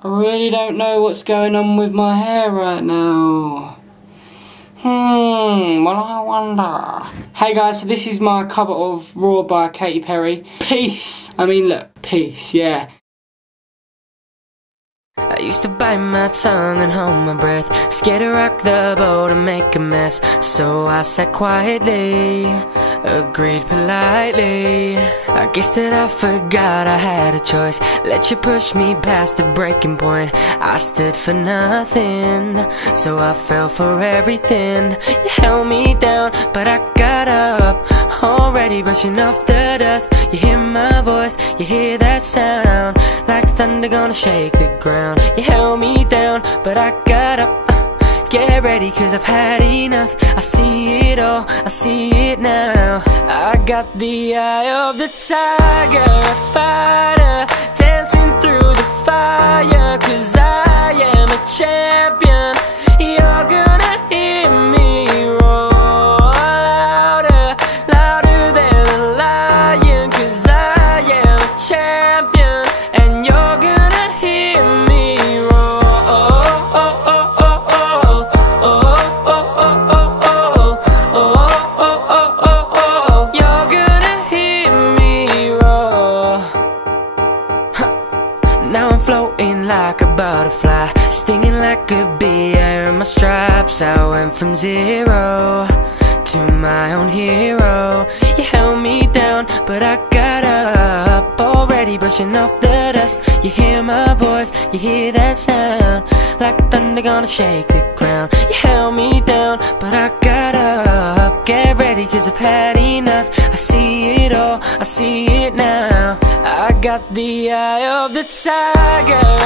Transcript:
I really don't know what's going on with my hair right now. Well, I wonder. Hey guys, so this is my cover of Raw by Katy Perry. Peace. I mean, look, peace, yeah. I used to bite my tongue and hold my breath, scared to rock the boat and make a mess. So I sat quietly, agreed politely. I guess that I forgot I had a choice. Let you push me past the breaking point. I stood for nothing, so I fell for everything. You held me down, but I got up, already brushing off the dust. You hear my voice, you hear that sound, like thunder gonna shake the ground. You held me down, but I got up. Get ready, cause I've had enough. I see it all, I see it now. I got the eye of the tiger, a fighter, dancing through the fire. Cause I am a champion. You're gonna hear me roar louder, louder than a lion. Cause I am a champion, and you're gonna hear me roar. You're gonna hear me roar. Now I'm floating like a butterfly, stinging like a bee, wearing my stripes. I went from zero to my own hero. You held me down, but I got up, already brushing off the dust. You hear my voice, you hear that sound, like thunder gonna shake the ground. You held me down, but I got up. Get ready, cause I've had enough. I see it all, I see it now. I got the eye of the tiger.